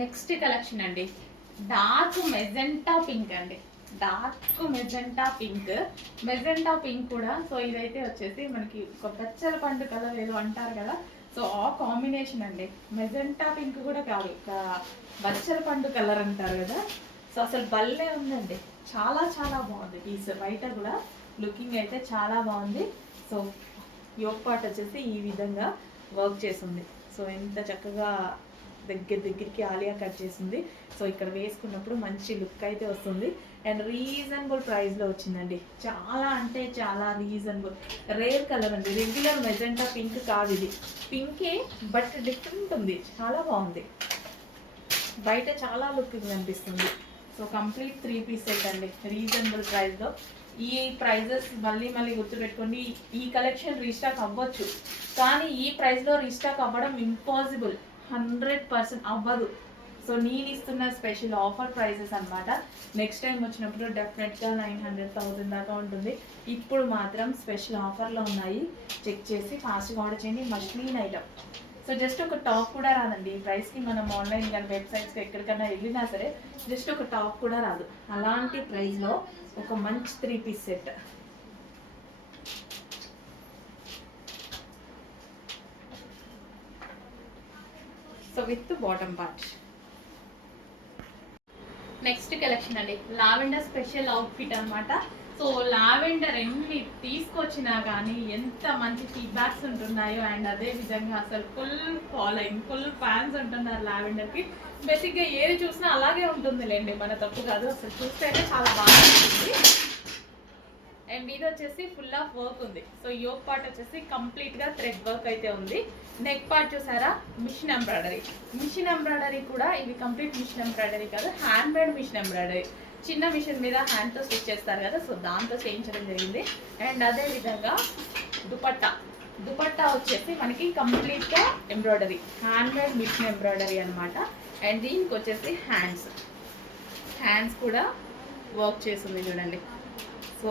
Next collection అండి, dark magenta pink అండి. Dark magenta pink కూడా. సో ఇదైతే వచ్చేసి మనకి ఒక పచ్చల పండు కలర్ ఏదో అంటారు కదా, సో ఆ కాంబినేషన్ అండి. మెజెంటా పింక్ కూడా కాదు, బచ్చల పండు కలర్ అంటారు కదా. సో అసలు భలే ఉందండి, చాలా చాలా బాగుంది పీస్. బయట కూడా లుకింగ్ అయితే చాలా బాగుంది. సో యోక్ పార్ట్ వచ్చేసి ఈ విధంగా వర్క్ చేసింది. సో ఎంత చక్కగా దగ్గరికి ఆలియా కట్ చేసింది. సో ఇక్కడ వేసుకున్నప్పుడు మంచి లుక్ అయితే వస్తుంది. అండ్ రీజనబుల్ ప్రైస్లో వచ్చిందండి, చాలా అంటే చాలా రీజనబుల్. రేర్ కలర్ అండి, రెగ్యులర్ మెజెంటా పింక్ కాదు ఇది. పింకే బట్ డిఫరెంట్ ఉంది, చాలా బాగుంది. బయట చాలా లుకింగ్ అనిపిస్తుంది. సో కంప్లీట్ 3 పీస్ సెట్ అండి, రీజనబుల్ ప్రైస్లో. ఈ ప్రైజెస్ మళ్ళీ గుర్తుపెట్టుకోండి. ఈ కలెక్షన్ రీస్టాక్ అవ్వచ్చు, కానీ ఈ ప్రైస్లో రీస్టాక్ అవ్వడం ఇంపాసిబుల్, 100% అవ్వదు. సో నేను ఇస్తున్న స్పెషల్ ఆఫర్ ప్రైజెస్ అనమాట. నెక్స్ట్ టైం వచ్చినప్పుడు డెఫినెట్గా 900,000 దాకా ఉంటుంది. ఇప్పుడు మాత్రం స్పెషల్ ఆఫర్లో ఉన్నాయి, చెక్ చేసి ఫాస్ట్గా ఆర్డర్ చేయండి. మష్లీన్ ఐటమ్. సో జస్ట్ ఒక టాప్ కూడా రాదండి ఈ ప్రైస్కి. మనం ఆన్లైన్ కానీ వెబ్సైట్స్కి ఎక్కడికైనా వెళ్ళినా సరే జస్ట్ ఒక టాప్ కూడా రాదు. అలాంటి ప్రైస్లో ఒక మంచి 3 piece set. So with bottom part. Next collection అండి, లావెండర్ స్పెషల్ అవుట్ఫిట్ అనమాట. సో లావెండర్ ఎన్ని తీసుకొచ్చినా కానీ ఎంత మంచి ఫీడ్బ్యాక్స్ ఉంటున్నాయో, అండ్ అదే విధంగా అసలు ఫుల్ ఫాలోయింగ్, ఫుల్ ఫ్యాన్స్ ఉంటున్నారు లావెండర్కి. బేసిక్గా ఏది చూసినా అలాగే ఉంటుందిలేండి, మన తప్పు కాదు. అసలు చూస్తేనే చాలా బాగా ఉంటుంది. అండ్ ఇది వచ్చేసి ఫుల్ ఆఫ్ వర్క్ ఉంది. సో యోక్ పార్ట్ వచ్చేసి కంప్లీట్గా థ్రెడ్ వర్క్ అయితే ఉంది. నెక్ పార్ట్ చూసారా, మిషన్ ఎంబ్రాయిడరీ కూడా. ఇది కంప్లీట్ మిషన్ ఎంబ్రాయిడరీ కాదు, హ్యాండ్ మేడ్ మిషన్ ఎంబ్రాయిడరీ. చిన్న మిషన్ మీద హ్యాండ్తో స్టిచ్ చేస్తారు కదా, సో దాంతో చేయించడం జరిగింది. అండ్ అదే విధంగా దుపట్టా వచ్చేసి మనకి కంప్లీట్గా embroidery, hand made machine embroidery అనమాట. అండ్ దీనికి వచ్చేసి హ్యాండ్స్ కూడా వర్క్ చేస్తుంది చూడండి. సో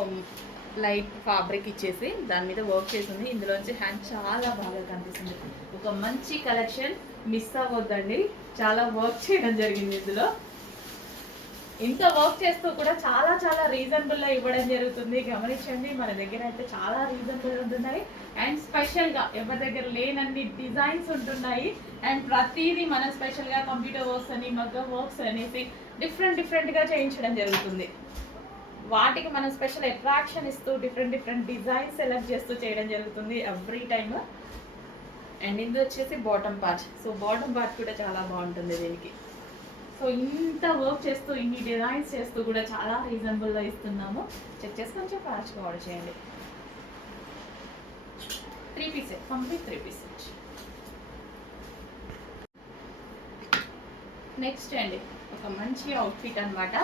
లైట్ ఫ్యాబ్రిక్ ఇచ్చేసి దాని మీద వర్క్ చేసింది. ఇందులోంచి హ్యాండ్ చాలా బాగా కనిపిస్తుంది. ఒక మంచి కలెక్షన్, మిస్ అవ్వద్దండి. చాలా వర్క్ చేయడం జరిగింది ఇందులో. ఇంత వర్క్ చేస్తూ కూడా చాలా చాలా రీజనబుల్లో ఇవ్వడం జరుగుతుంది. గమనించండి, మన దగ్గర అయితే చాలా రీజనబుల్ ఉంటున్నాయి. అండ్ స్పెషల్గా ఎవరి దగ్గర లేనన్ని డిజైన్స్ ఉంటున్నాయి. అండ్ ప్రతిదీ మనం స్పెషల్గా కంప్యూటర్ వర్క్స్ అని, మగ్గం వర్క్స్ అనేసి డిఫరెంట్గా చేయించడం జరుగుతుంది. వాటికి మనం స్పెషల్ అట్రాక్షన్ ఇస్తూ డిఫరెంట్ డిజైన్స్ సెలెక్ట్ చేస్తూ చేయడం జరుగుతుంది ఎవ్రీ టైమ్. అండ్ ఇది వచ్చేసి bottom part. So bottom part కూడా చాలా బాగుంటుంది దీనికి. సో ఇంత వర్క్ చేస్తూ, ఇన్ని డిజైన్స్ చేస్తూ కూడా చాలా రీజనబుల్గా ఇస్తున్నాము. చెక్ చేసి కొంచెం ఫాస్ట్గా ఆర్డర్ చేయండి. 3 piece set, complete 3 piece set. Next అండి, ఒక మంచి అవుట్ఫిట్ అనమాట.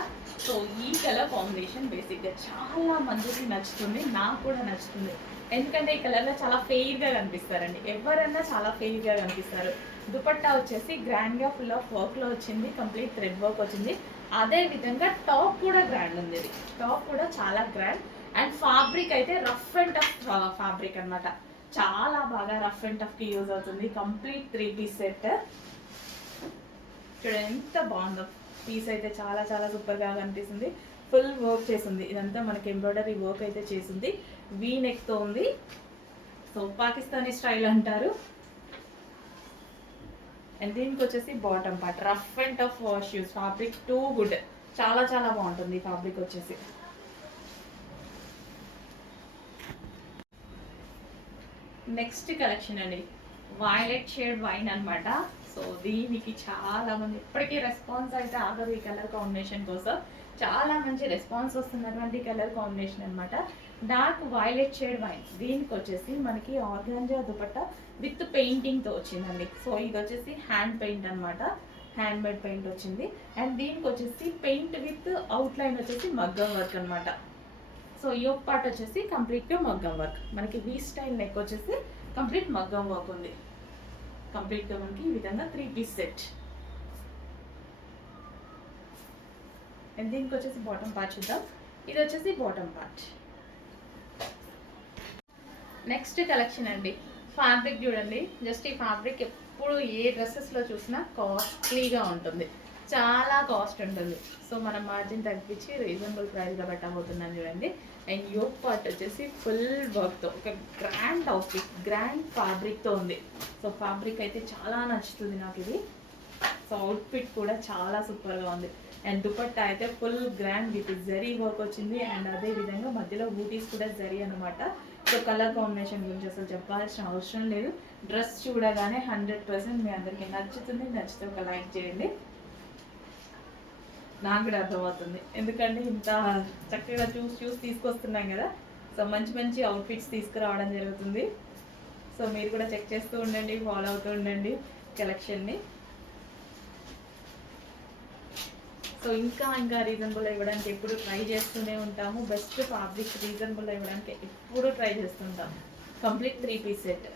సో ఈ కలర్ కాంబినేషన్ బేసిక్గా చాలా మందికి నచ్చుతుంది, నాకు కూడా నచ్చుతుంది. ఎందుకంటే ఈ కలర్లో చాలా ఫెయిర్గా కనిపిస్తారండి, ఎవరన్నా చాలా ఫెయిర్గా కనిపిస్తారు. దుపట్టా వచ్చేసి గ్రాండ్గా ఫుల్ ఆఫ్ వర్క్లో వచ్చింది, కంప్లీట్ థ్రెడ్ వర్క్ వచ్చింది. అదే విధంగా టాప్ కూడా గ్రాండ్ ఉంది. ఇది టాప్ కూడా చాలా గ్రాండ్. అండ్ ఫ్యాబ్రిక్ అయితే రఫ్ అండ్ టఫ్ ఫ్యాబ్రిక్ అనమాట, చాలా బాగా రఫ్ అండ్ టఫ్కి యూజ్ అవుతుంది. Complete 3 piece set. చూడండి ఎంత బాగుందో పీస్ అయితే, చాలా చాలా సూపర్గా కనిపిస్తుంది. ఫుల్ వర్క్ చేసింది, ఇదంతా మనకి ఎంబ్రాయిడరీ వర్క్ అయితే చేసింది. వీ నెక్తో ఉంది. సో పాకిస్తానీ స్టైల్ అంటారు. అండ్ దీనికి వచ్చేసి bottom part, rough and tough wash use, fabric too good, చాలా చాలా బాగుంటుంది ఫ్యాబ్రిక్ వచ్చేసి. నెక్స్ట్ కలెక్షన్ అండి, వైలెట్ షేడ్ వైన్ అనమాట. సో దీనికి చాలా మంది ఇప్పటికీ రెస్పాన్స్ అయితే ఆగదు. ఈ కలర్ కాంబినేషన్ కోసం చాలా మంచి రెస్పాన్స్ వస్తున్నటువంటి కలర్ కాంబినేషన్ అనమాట. Dark violet shade wine. దీనికి వచ్చేసి మనకి ఆర్గాంజా దుపట్టా విత్ పెయింటింగ్తో వచ్చిందండి. సో ఇది వచ్చేసి హ్యాండ్ పెయింట్ అనమాట, హ్యాండ్ మేడ్ పెయింట్ వచ్చింది. అండ్ దీనికి వచ్చేసి పెయింట్ విత్ అవుట్లైన్ వచ్చేసి మగ్గం వర్క్ అనమాట. సో యోక్ పార్ట్ వచ్చేసి కంప్లీట్గా మగ్గం వర్క్. మనకి వీ స్టైల్ నెక్ వచ్చేసి కంప్లీట్ మగ్గం వర్క్ ఉంది. కంప్లీట్గా మనకి ఈ విధంగా 3 పీస్ సెట్. అండ్ దీనికి వచ్చేసి బాటమ్ పార్ట్ చూద్దాం. ఇది వచ్చేసి బాటమ్ పార్ట్. నెక్స్ట్ కలెక్షన్ అండి, ఫ్యాబ్రిక్ చూడండి. జస్ట్ ఈ ఫ్యాబ్రిక్ ఎప్పుడు ఏ డ్రెస్సెస్లో చూసినా కాస్ట్లీగా ఉంటుంది, చాలా కాస్ట్ ఉంటుంది. సో మనం మార్జిన్ తగ్గించి రీజనబుల్ ప్రైస్లో పెట్టబోతున్నాను చూడండి. అండ్ యోక్ పార్ట్ వచ్చేసి ఫుల్ వర్క్తో ఒక గ్రాండ్ అవుట్ఫిట్, గ్రాండ్ ఫ్యాబ్రిక్తో ఉంది. సో ఫ్యాబ్రిక్ అయితే చాలా నచ్చుతుంది నాకు ఇది. సో అవుట్ఫిట్ కూడా చాలా సూపర్గా ఉంది. అండ్ దుపట్టా అయితే full grand with zari work వచ్చింది. అండ్ అదే విధంగా మధ్యలో బూటీస్ కూడా జరీ అనమాట. సో కలర్ కాంబినేషన్ గురించి అసలు చెప్పాల్సిన అవసరం లేదు. డ్రెస్ చూడగానే 100% మీ అందరికీ నచ్చుతుంది. నచ్చితే ఒక లైక్ చేయండి. నాకు కూడా అర్థమవుతుంది, ఎందుకంటే ఇంత చక్కగా చూసి తీసుకొస్తున్నాం కదా. సో మంచి మంచి అవుట్ఫిట్స్ తీసుకురావడం జరుగుతుంది. సో మీరు కూడా చెక్ చేస్తూ ఉండండి, ఫాలో అవుతూ ఉండండి కలెక్షన్ని. సో ఇంకా రీజనబుల్ ఇవ్వడానికి ఎప్పుడు ట్రై చేస్తూనే ఉంటాము. బెస్ట్ ఫ్యాబ్రిక్ రీజనబుల్ ఇవ్వడానికి ఎప్పుడు ట్రై చేస్తుంటాము. కంప్లీట్ 3 పీస్ సెట్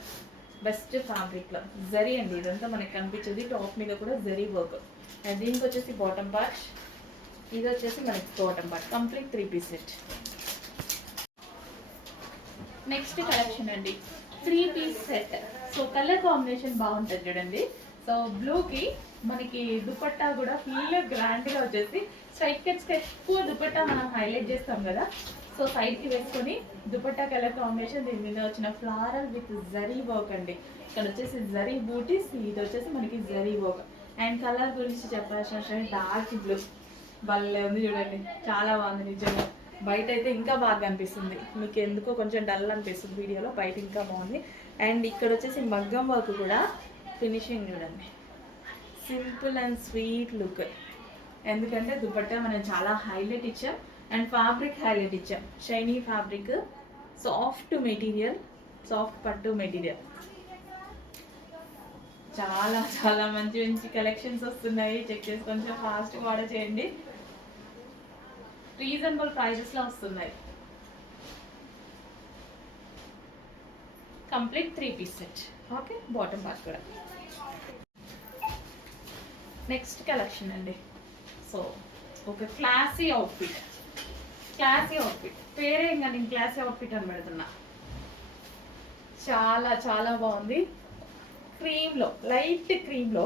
బెస్ట్ ఫ్యాబ్రిక్లో జరీ అండి. ఇదంతా మనకి కనిపించేది. టాప్ మీద కూడా జరీ వర్క్. అండ్ దీనికి వచ్చేసి బాటమ్ పార్ట్, ఇది వచ్చేసి మనకి bottom part. Complete 3 piece set. Next collection అండి 3 piece set. So colour combination బాగుంటుంది చూడండి. సో బ్లూకి మనకి దుపట్టా కూడా ఫుల్ గ్రాండ్గా వచ్చేసి స్ట్రైట్ కట్స్కి ఎక్కువ దుపట్టా మనం హైలైట్ చేస్తాం కదా. సో సైడ్కి వేసుకొని దుపట్టా కలర్ కాంబినేషన్, దీని మీద వచ్చిన ఫ్లారల్ విత్ జరీ వర్క్ అండి. ఇక్కడ వచ్చేసి జరీ బూటీస్, ఇది వచ్చేసి మనకి జరీ వర్క్. అండ్ కలర్ గురించి చెప్పాల్సిన డార్క్ బ్లూ భలే ఉంది చూడండి, చాలా బాగుంది నిజంగా. బయట అయితే ఇంకా బాగా అనిపిస్తుంది, మీకు ఎందుకో కొంచెం డల్ అనిపిస్తుంది వీడియోలో, బయట ఇంకా బాగుంది. అండ్ ఇక్కడ వచ్చేసి మగ్గం వర్క్ కూడా ఫినిషింగ్ చూడండి, సింపుల్ అండ్ స్వీట్ లుక్. ఎందుకంటే దుపట్టా మనం చాలా హైలైట్ ఇచ్చాం అండ్ ఫ్యాబ్రిక్ హైలైట్ ఇచ్చాం. Shiny fabric, soft material, soft పట్టు మెటీరియల్. చాలా చాలా మంచి మంచి కలెక్షన్స్ వస్తున్నాయి. చెక్ చేసి కొంచెం ఫాస్ట్గా ఆర్డర్ చేయండి. రీజనబుల్ ప్రైజెస్లో వస్తున్నాయి. Complete 3 piece set. Okay, bottom part కూడా. నెక్స్ట్ కలెక్షన్ అండి. సో ఒక క్లాసీ అవుట్ఫిట్, క్లాసీ అవుట్ఫిట్ పేరే ఇంకా నేను క్లాసీ అవుట్ఫిట్ అని పెడుతున్నా. చాలా చాలా బాగుంది. క్రీమ్లో, లైట్ క్రీమ్లో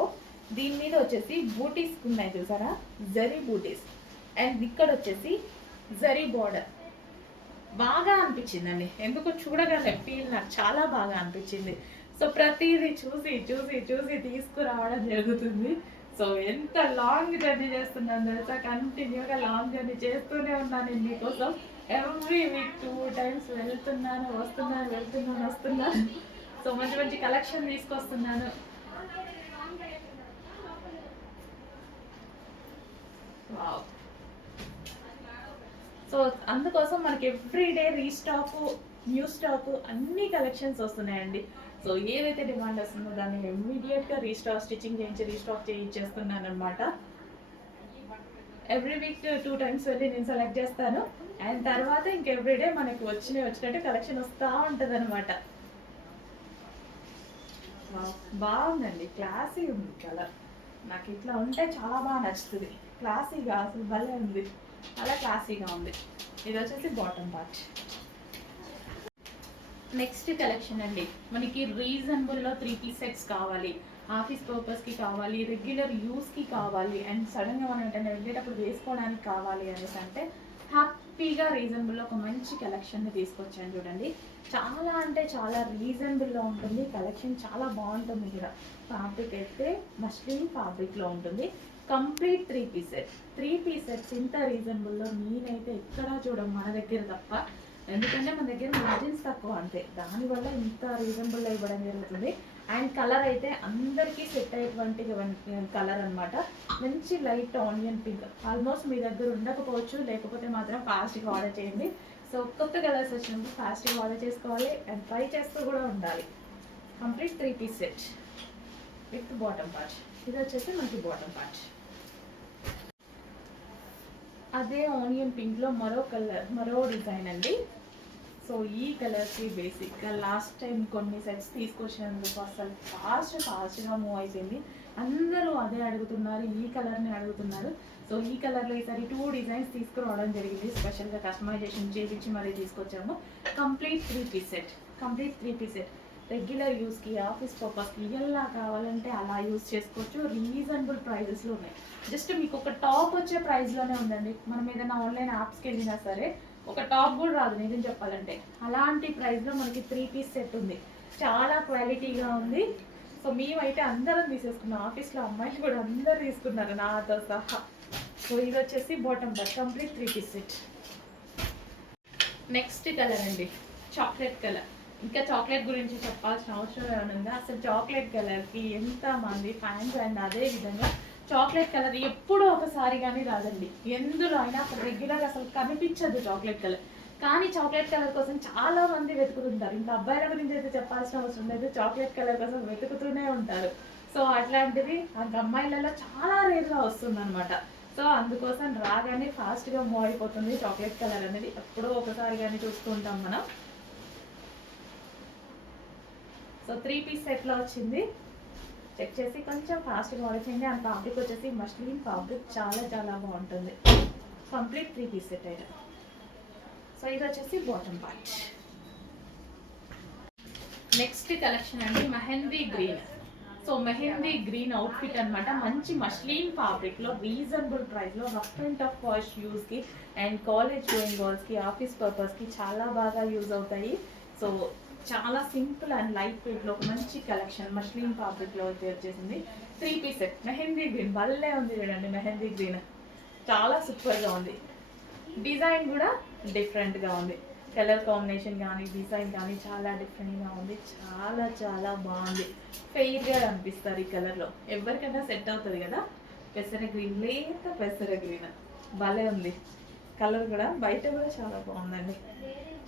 దీని మీద వచ్చేసి బూటీస్ ఉన్నాయి చూసారా, జరీ బూటీస్. అండ్ ఇక్కడ వచ్చేసి జరీ బార్డర్. బాగా అనిపించిందండి, ఎందుకు చూడగానే ఫీల్ నాకు చాలా బాగా అనిపించింది. సో ప్రతిదీ చూసి చూసి చూసి తీసుకురావడం జరుగుతుంది. సో ఎంత లాంగ్ జర్నీ చేస్తున్నాను తెలుసా, కంటిన్యూగా లాంగ్ జర్నీ చేస్తూనే ఉన్నాను నేను మీకోసం. ఎవ్రీ వీక్ 2 times వెళ్తున్నాను వస్తున్నాను. సో మంచి మంచి కలెక్షన్ తీసుకొస్తున్నాను. వావ్. సో అందుకోసం మనకి ఎవ్రీడే రీస్టాక్, న్యూ స్టాక్ అన్ని కలెక్షన్స్ వస్తున్నాయండి. సో ఏదైతే డిమాండ్ వస్తుందో దాన్ని ఇమ్మీడియట్గా స్టిచ్చింగ్ చేయించి రీస్టాక్ చేయించేస్తున్నాను అనమాట. ఎవ్రీ వీక్ 2 times వెళ్ళి నేను సెలెక్ట్ చేస్తాను. అండ్ తర్వాత ఇంక ఎవ్రీడే మనకి వచ్చినట్టు కలెక్షన్ వస్తూ ఉంటుంది అనమాట. బాగుందండి, క్లాసీ ఉంది కలర్. నాకు ఇట్లా ఉంటే చాలా బాగా నచ్చుతుంది. క్లాసీగా అసలు భలే ఉంది, అలా క్లాసీగా ఉంది. ఇది వచ్చేసి బాటమ్ పార్ట్. నెక్స్ట్ కలెక్షన్ అండి, మనకి రీజనబుల్లో 3 పీస్ సెట్స్ కావాలి, ఆఫీస్ పర్పస్కి కావాలి, రెగ్యులర్ యూస్కి కావాలి, అండ్ సడన్గా మనం ఏంటంటే వెళ్ళేటప్పుడు వేసుకోవడానికి కావాలి అనేసి అంటే హ్యాపీగా రీజనబుల్లో ఒక మంచి కలెక్షన్ని తీసుకొచ్చాను చూడండి. చాలా అంటే చాలా రీజనబుల్లో ఉంటుంది కలెక్షన్, చాలా బాగుంటుంది కూడా. ఫ్యాబ్రిక్ అయితే మస్లిన్ ఫ్యాబ్రిక్లో ఉంటుంది. Complete 3 piece set. 3 piece sets ఇంత రీజనబుల్లో నేనైతే ఎక్కడా చూడం మన దగ్గర తప్ప. ఎందుకంటే మన దగ్గర మార్జిన్స్ తక్కువ అంతే, దానివల్ల ఇంత రీజనబుల్లో ఇవ్వడం జరుగుతుంది. అండ్ కలర్ అయితే అందరికీ సెట్ అయ్యేటువంటి కలర్ అనమాట. మంచి లైట్ ఆనియన్ పింక్. ఆల్మోస్ట్ మీ దగ్గర ఉండకపోవచ్చు, లేకపోతే మాత్రం ఫాస్ట్గా ఆర్డర్ చేయండి. సో కొత్త కలర్స్ వచ్చినప్పుడు ఫాస్ట్గా ఆర్డర్ చేసుకోవాలి అండ్ ట్రై చేస్తూ కూడా ఉండాలి. Complete 3 piece set with bottom part. ఇది వచ్చేసి మనకి బాటమ్ పార్ట్. అదే ఆనియన్ పింక్లో మరో కలర్, మరో డిజైన్ అండి. సో ఈ కలర్కి బేసిక్గా లాస్ట్ టైం కొన్ని సెట్స్ తీసుకొచ్చినందుకు అసలు ఫాస్ట్గా మూవ్ అయిపోయింది. అందరూ అదే అడుగుతున్నారు, ఈ కలర్ని అడుగుతున్నారు. సో ఈ కలర్లో ఈసారి 2 డిజైన్స్ తీసుకురావడం జరిగింది. స్పెషల్గా కస్టమైజేషన్ చేయించి మరీ తీసుకొచ్చాము. Complete 3 piece set. Complete 3 piece set. Regular యూస్కి, ఆఫీస్ పర్పస్కి ఎలా కావాలంటే అలా యూస్ చేసుకోవచ్చు. రీజనబుల్ ప్రైజెస్లో ఉన్నాయి. జస్ట్ మీకు ఒక టాప్ వచ్చే ప్రైస్లోనే ఉందండి. మనం ఏదైనా ఆన్లైన్ యాప్స్కి వెళ్ళినా సరే ఒక టాప్ కూడా రాదు నిజం చెప్పాలంటే. అలాంటి ప్రైస్లో మనకి 3 పీస్ సెట్ ఉంది. చాలా క్వాలిటీగా ఉంది. సో మేమైతే అందరం తీసేసుకున్నాం. ఆఫీస్లో అమ్మాయిలు కూడా అందరూ తీసుకున్నారు నాతో సహా. సో ఇది వచ్చేసి bottom part complete 3 piece set. Next colour అండి చాక్లెట్ కలర్. ఇంకా చాక్లెట్ గురించి చెప్పాల్సిన అవసరం ఏమైనా ఉందా? అసలు చాక్లెట్ కలర్కి ఎంతమంది ఫ్యాన్స్ అండ్ అదే విధంగా చాక్లెట్ కలర్ ఎప్పుడూ ఒకసారి కానీ రాదండి. ఎందులో అయినా అసలు రెగ్యులర్ అసలు కనిపించదు చాక్లెట్ కలర్. కానీ చాక్లెట్ కలర్ కోసం చాలా మంది వెతుకుతుంటారు. ఇంకా అబ్బాయిల గురించి అయితే చెప్పాల్సిన అవసరం లేదు, చాక్లెట్ కలర్ కోసం వెతుకుతూనే ఉంటారు. సో అట్లాంటిది అమ్మాయిలలో చాలా రేర్గా వస్తుందన్నమాట. సో అందుకోసం రాగానే ఫాస్ట్గా మూవ్ అయిపోతుంది చాక్లెట్ కలర్ అనేది. ఎప్పుడో ఒకసారి కానీ చూస్తూ ఉంటాం మనం. సో 3 పీస్ సెట్లో వచ్చింది. చెక్ చేసి కొంచెం ఫాస్ట్గా ఆర్డర్ చేయండి. అండ్ ఫ్యాబ్రిక్ వచ్చేసి మస్లిన్ ఫ్యాబ్రిక్ చాలా చాలా బాగుంటుంది. కంప్లీట్ 3 పీస్ సెట్ అయితే. సో ఇది వచ్చేసి బాటమ్ పార్ట్. నెక్స్ట్ కలెక్షన్ అండి mehndi green. So mehndi green outfit అనమాట. మంచి మస్లిన్ ఫ్యాబ్రిక్లో రీజనబుల్ ప్రైస్లో రఫ్ అండ్ టఫ్ వాష్ యూస్కి అండ్ కాలేజ్ గోయింగ్ గర్ల్స్కి, ఆఫీస్ పర్పస్కి చాలా బాగా యూజ్ అవుతాయి. సో చాలా సింపుల్ అండ్ లైట్ వెయిట్లో ఒక మంచి కలెక్షన్ మస్లిన్ ఫ్యాబ్రిక్లో వచ్చేసింది. 3 పీస్ సెట్ మెహందీ గ్రీన్. భలే ఉంది చూడండి మెహందీ గ్రీన్, చాలా సూపర్గా ఉంది. డిజైన్ కూడా డిఫరెంట్గా ఉంది. కలర్ కాంబినేషన్ కానీ డిజైన్ కానీ చాలా డిఫరెంట్గా ఉంది. చాలా చాలా బాగుంది. ఫెయిర్గా అనిపిస్తారు ఈ కలర్లో. ఎవరికైనా సెట్ అవుతుంది కదా. పెసర గ్రీన్, లేత పెసర గ్రీన్ భలే ఉంది. కలర్ కూడా బయట కూడా చాలా బాగుందండి.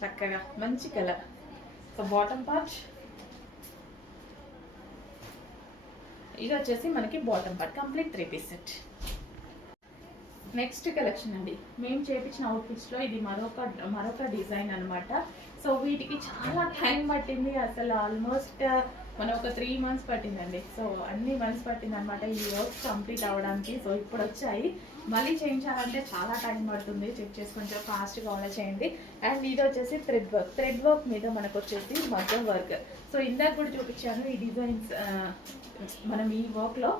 చక్కగా మంచి కలర్. సో బాటమ్ పార్ట్ ఇది వచ్చేసి మనకి bottom part complete 3 piece set. Next collection అండి మేము చేయించిన అవుట్ఫిట్స్లో ఇది మరొక డిజైన్ అనమాట. సో వీటికి చాలా టైం పట్టింది. అసలు ఆల్మోస్ట్ మనం ఒక 3 మంత్స్ పట్టిందండి. సో అన్ని మంత్స్ పట్టింది అనమాట ఈ వర్క్ కంప్లీట్ అవ్వడానికి. సో ఇప్పుడు వచ్చాయి. మళ్ళీ చేయించాలంటే చాలా టైం పడుతుంది. చెక్ చేసి కొంచెం ఫాస్ట్గా ఆర్డర్ చేయండి. అండ్ ఇది వచ్చేసి థ్రెడ్ వర్క్ మీద మనకు వచ్చేసి మగ్గం వర్క్. సో ఇందాక కూడా చూపించాను ఈ డిజైన్స్ మనం ఈ వర్క్లో.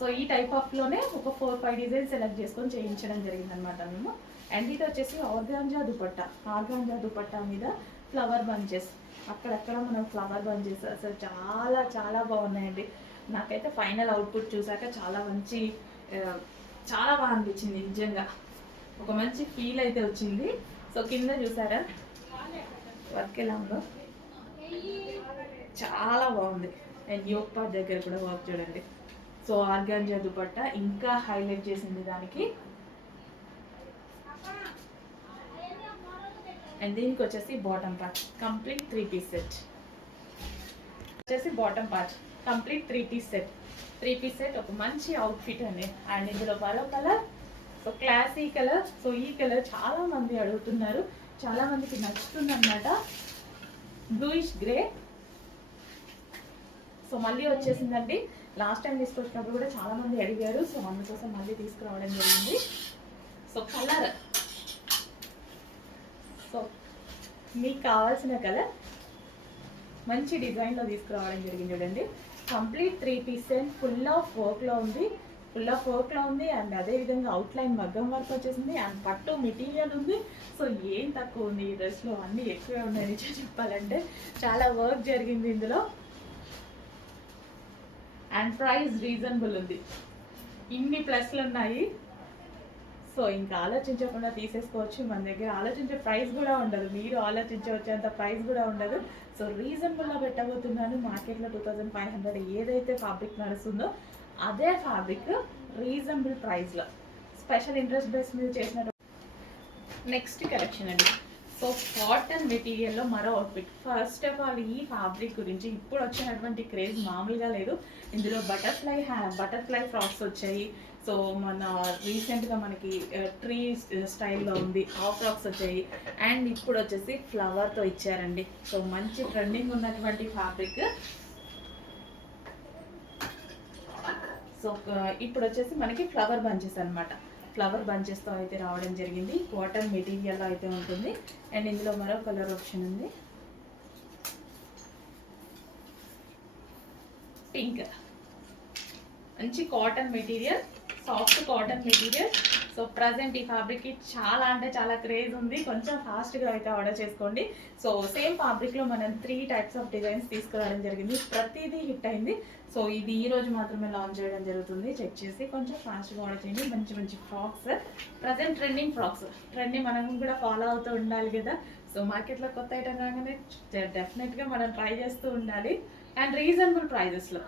సో ఈ టైప్ ఆఫ్లోనే ఒక 4-5 డిజైన్స్ సెలెక్ట్ చేసుకొని చేయించడం జరిగిందనమాట మేము. అండ్ ఇది వచ్చేసి ఆర్గాంజా దుపట్టా మీద ఫ్లవర్ బంచెస్. అక్కడక్కడ మనం ఫ్లవర్ బంచెస్ అసలు చాలా చాలా బాగున్నాయండి. నాకైతే ఫైనల్ అవుట్పుట్ చూసాక చాలా బాగా అనిపించింది నిజంగా. ఒక మంచి ఫీల్ అయితే వచ్చింది. సో కింద చూసారా వర్క్ ఎలా ఉందో, చాలా బాగుంది. అండ్ యోక్ పార్ట్ దగ్గర కూడా వర్క్ చూడండి. సో ఆర్గాంజా దుపట్టా ఇంకా హైలైట్ చేసింది దానికి. అండ్ దీనికి వచ్చేసి bottom part complete 3 piece set. వచ్చేసి bottom part complete 3 piece set. 3 piece set ఒక మంచి అవుట్ఫిట్ అండి. అండ్ ఇందులో మరో colour, so classy colour. So ఈ కలర్ చాలా మంది అడుగుతున్నారు, చాలా మందికి నచ్చుతుంది అనమాట. Bluish grey. సో మళ్ళీ వచ్చేసిందండి. లాస్ట్ టైం తీసుకొచ్చినప్పుడు కూడా చాలా మంది అడిగారు. సో అందుకోసం మళ్ళీ తీసుకురావడం జరిగింది. సో కలర్, సో మీకు కావాల్సిన కలర్ మంచి డిజైన్లో తీసుకురావడం జరిగింది చూడండి. Complete 3 piece set full of వర్క్లో ఉంది. అండ్ అదేవిధంగా అవుట్లైన్ మగ్గం వర్క్ వచ్చేసింది. అండ్ పట్టు మెటీరియల్ ఉంది. సో ఏం తక్కువ ఉంది ఈ డ్రెస్లో, అన్నీ ఎక్కువే ఉన్నాయి నిజం చెప్పాలంటే. చాలా వర్క్ జరిగింది ఇందులో. అండ్ ప్రైస్ రీజనబుల్ ఉంది. ఇన్ని ప్లస్లు ఉన్నాయి. సో ఇంకా ఆలోచించకుండా తీసేసుకోవచ్చు. మన దగ్గర ఆలోచించే ప్రైస్ కూడా ఉండదు, మీరు ఆలోచించవచ్చేంత ప్రైస్ కూడా ఉండదు. సో రీజనబుల్గా పెట్టబోతున్నాను. మార్కెట్లో 2500 ఏదైతే ఫ్యాబ్రిక్ నడుస్తుందో అదే ఫ్యాబ్రిక్ రీజనబుల్ ప్రైస్లో స్పెషల్ ఇంట్రెస్ట్ బేస్ మీద చేసిన నెక్స్ట్ కలెక్షన్ అండి. సో కాటన్ మెటీరియల్లో మరో అవుట్ఫిట్. ఫస్ట్ ఆఫ్ ఆల్ ఈ ఫ్యాబ్రిక్ గురించి ఇప్పుడు వచ్చినటువంటి క్రేజ్ మామూలుగా లేదు. ఇందులో బటర్ఫ్లై ఫ్రాక్స్ వచ్చాయి. సో మన రీసెంట్గా మనకి ట్రీ స్టైల్లో ఉంది ఆ ఫ్రాక్స్ వచ్చాయి. అండ్ ఇప్పుడు వచ్చేసి ఫ్లవర్తో ఇచ్చారండి. సో మంచి ట్రెండింగ్ ఉన్నటువంటి ఫ్యాబ్రిక్. సో ఇప్పుడు వచ్చేసి మనకి ఫ్లవర్ బంచెస్ అనమాట. ఫ్లవర్ బంచెస్తో అయితే రావడం జరిగింది. కాటన్ మెటీరియల్లో అయితే ఉంటుంది. అండ్ ఇందులో మరో కలర్ ఆప్షన్ ఉంది. పింక్, మంచి cotton material, soft cotton material. So present ఈ ఫ్యాబ్రిక్కి చాలా అంటే చాలా క్రేజ్ ఉంది, కొంచెం ఫాస్ట్గా అయితే ఆర్డర్ చేసుకోండి. సో సేమ్ ఫ్యాబ్రిక్లో మనం 3 టైప్స్ ఆఫ్ డిజైన్స్ తీసుకురావడం జరిగింది, ప్రతిదీ హిట్ అయింది. సో ఇది ఈ రోజు మాత్రమే లాంచ్ చేయడం జరుగుతుంది, చెక్ చేసి కొంచెం ఫాస్ట్గా ఆర్డర్ చేయండి. మంచి మంచి ఫ్రాక్స్, ప్రజెంట్ ట్రెండింగ్ ఫ్రాక్స్, ట్రెండ్ని మనం కూడా ఫాలో అవుతూ ఉండాలి కదా. సో మార్కెట్లో కొత్త ఐటమ్ రాగానే డెఫినెట్గా మనం ట్రై చేస్తూ ఉండాలి, అండ్ రీజనబుల్ ప్రైజెస్లో.